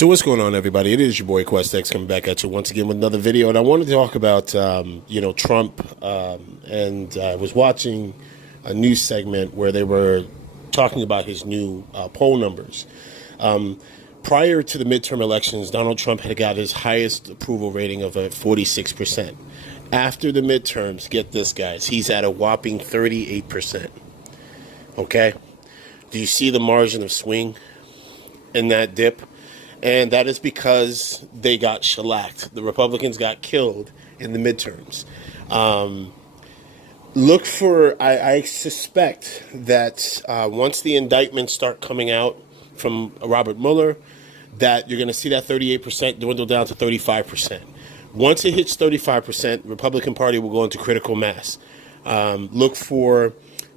So what's going on, everybody? It is your boy QuestX coming back at you once again with another video, and I wanted to talk about Trump, and I was watching a news segment where they were talking about his new poll numbers. Prior to the midterm elections, Donald Trump had got his highest approval rating of 46%. After the midterms, get this, guys, he's at a whopping 38%. Okay? Do you see the margin of swing in that dip? And that is because they got shellacked. The Republicans got killed in the midterms. I suspect that once the indictments start coming out from Robert Mueller, that you're going to see that 38% dwindle down to 35%. Once it hits 35%, the Republican Party will go into critical mass. Look for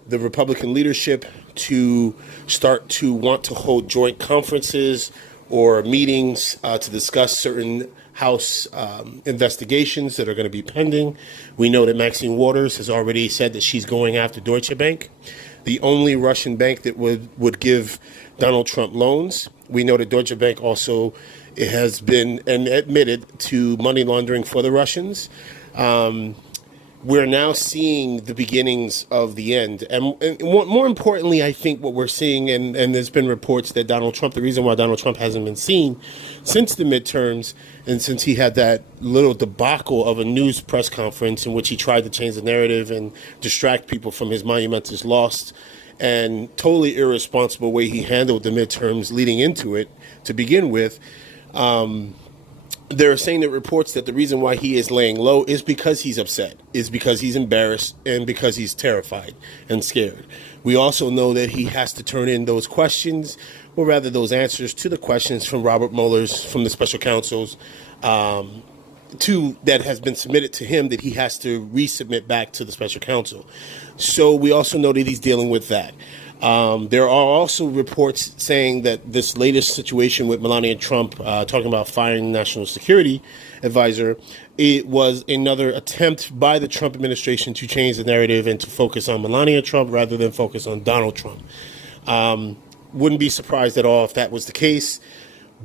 the Republican leadership to start to want to hold joint conferences or meetings to discuss certain House investigations that are going to be pending. We know that Maxine Waters has already said that she's going after Deutsche Bank, the only Russian bank that would give Donald Trump loans. We know that Deutsche Bank also has been and admitted to money laundering for the Russians. We're now seeing the beginnings of the end. And more importantly, I think what we're seeing, and there's been reports that Donald Trump, the reason why Donald Trump hasn't been seen since the midterms and since he had that little debacle of a news press conference in which he tried to change the narrative and distract people from his monumentous loss and totally irresponsible way he handled the midterms leading into it to begin with, they're saying that reports that the reason why he is laying low is because he's upset, is because he's embarrassed, and because he's terrified and scared. We also know that he has to turn in those questions, or rather those answers to the questions from Robert Mueller's, from the special counsels, that has been submitted to him that he has to resubmit back to the special counsel. So we also know that he's dealing with that. There are also reports saying that this latest situation with Melania Trump, talking about firing national security advisor, it was another attempt by the Trump administration to change the narrative and to focus on Melania Trump rather than focus on Donald Trump. Wouldn't be surprised at all if that was the case,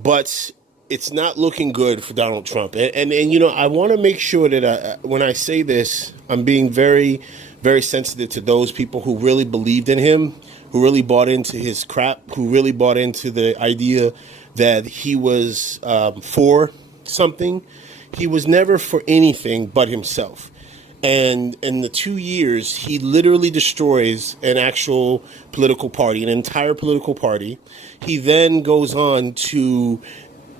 but it's not looking good for Donald Trump. And I want to make sure that when I say this, I'm being very, very sensitive to those people who really believed in him, who really bought into his crap, who really bought into the idea that he was for something. He was never for anything but himself. And in the 2 years, he literally destroys an actual political party, an entire political party. He then goes on to,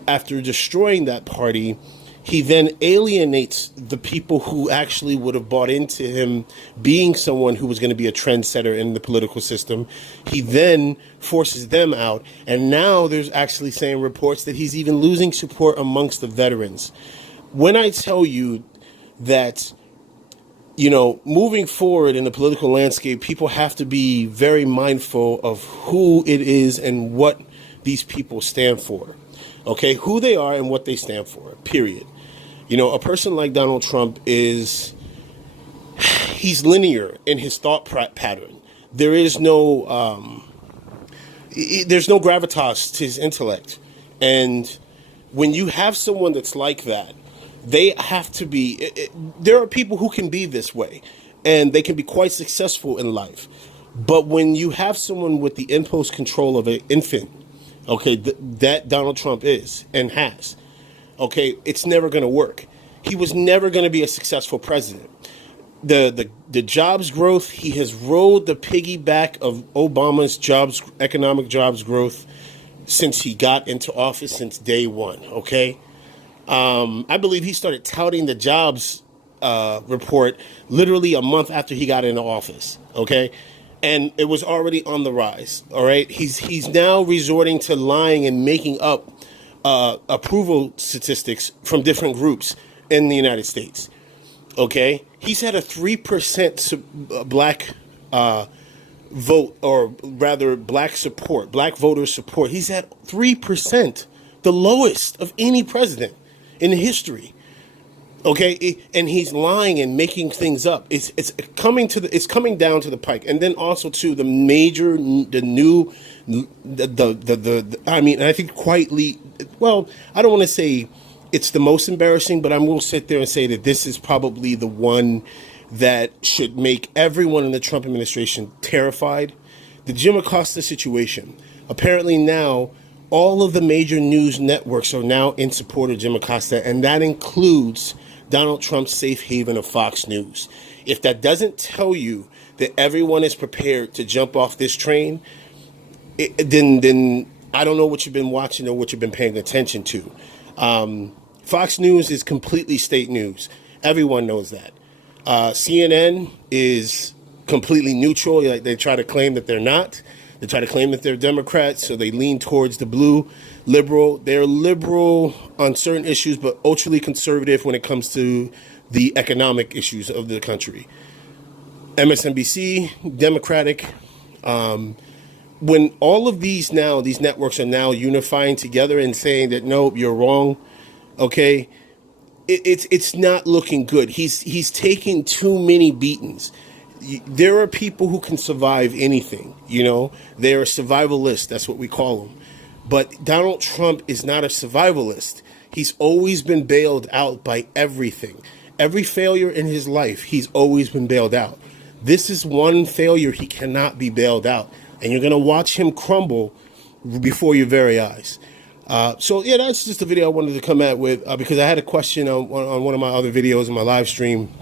after destroying that party, he then alienates the people who actually would have bought into him being someone who was going to be a trendsetter in the political system. He then forces them out. And now there's actually saying reports that he's even losing support amongst the veterans. When I tell you that, moving forward in the political landscape, people have to be very mindful of who it is and what these people stand for. Okay, who they are and what they stand for, period. A person like Donald Trump he's linear in his thought pattern. There's no gravitas to his intellect. And when you have someone that's like that, they have to be, there are people who can be this way, and they can be quite successful in life. But when you have someone with the impulse control of an infant, okay, that Donald Trump is and has, okay, it's never going to work. He was never going to be a successful president. The jobs growth, he has rolled the piggyback of Obama's economic jobs growth since he got into office, since day one, okay? I believe he started touting the jobs report literally a month after he got into office, okay? And it was already on the rise, all right? He's now resorting to lying and making up approval statistics from different groups in the United States, okay? He's had a 3% black vote, or rather black support, black voter support. He's at 3%, the lowest of any president in history. Okay, and he's lying and making things up. It's coming down to the pike, and then also to the major, the new, the I mean, I think quietly. Well, I don't want to say it's the most embarrassing, but I will sit there and say that this is probably the one that should make everyone in the Trump administration terrified. The Jim Acosta situation. Apparently now, all of the major news networks are now in support of Jim Acosta, and that includes Donald Trump's safe haven of Fox News. If that doesn't tell you that everyone is prepared to jump off this train, then I don't know what you've been watching or what you've been paying attention to. Fox News is completely state news. Everyone knows that. CNN is completely neutral. Like, they try to claim that they're not. They try to claim that they're Democrats, so they lean towards the blue, liberal. They're liberal on certain issues, but ultra conservative when it comes to the economic issues of the country. MSNBC, Democratic. When all of these networks are now unifying together and saying that, no, you're wrong, okay, it's not looking good. He's taking too many beatings. There are people who can survive anything, you know. They're survivalists. That's what we call them. But Donald Trump is not a survivalist. He's always been bailed out by everything. Every failure in his life, he's always been bailed out. This is one failure he cannot be bailed out. And you're going to watch him crumble before your very eyes. So, yeah, that's just a video I wanted to come at with because I had a question on one of my other videos in my live stream.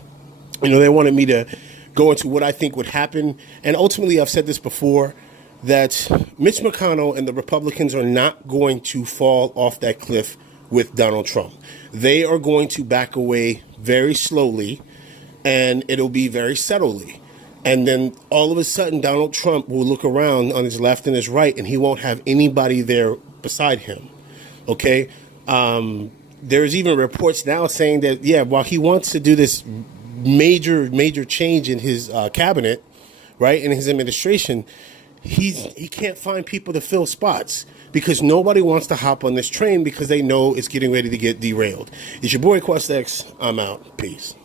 You know, they wanted me to go into what I think would happen. And ultimately, I've said this before, that Mitch McConnell and the Republicans are not going to fall off that cliff with Donald Trump. They are going to back away very slowly, and it'll be very subtly. And then all of a sudden, Donald Trump will look around on his left and his right, and he won't have anybody there beside him. Okay? There's even reports now saying that, yeah, while he wants to do this major change in his cabinet, right, in his administration, he can't find people to fill spots because nobody wants to hop on this train because they know it's getting ready to get derailed. It's your boy Quest X. I'm out. Peace.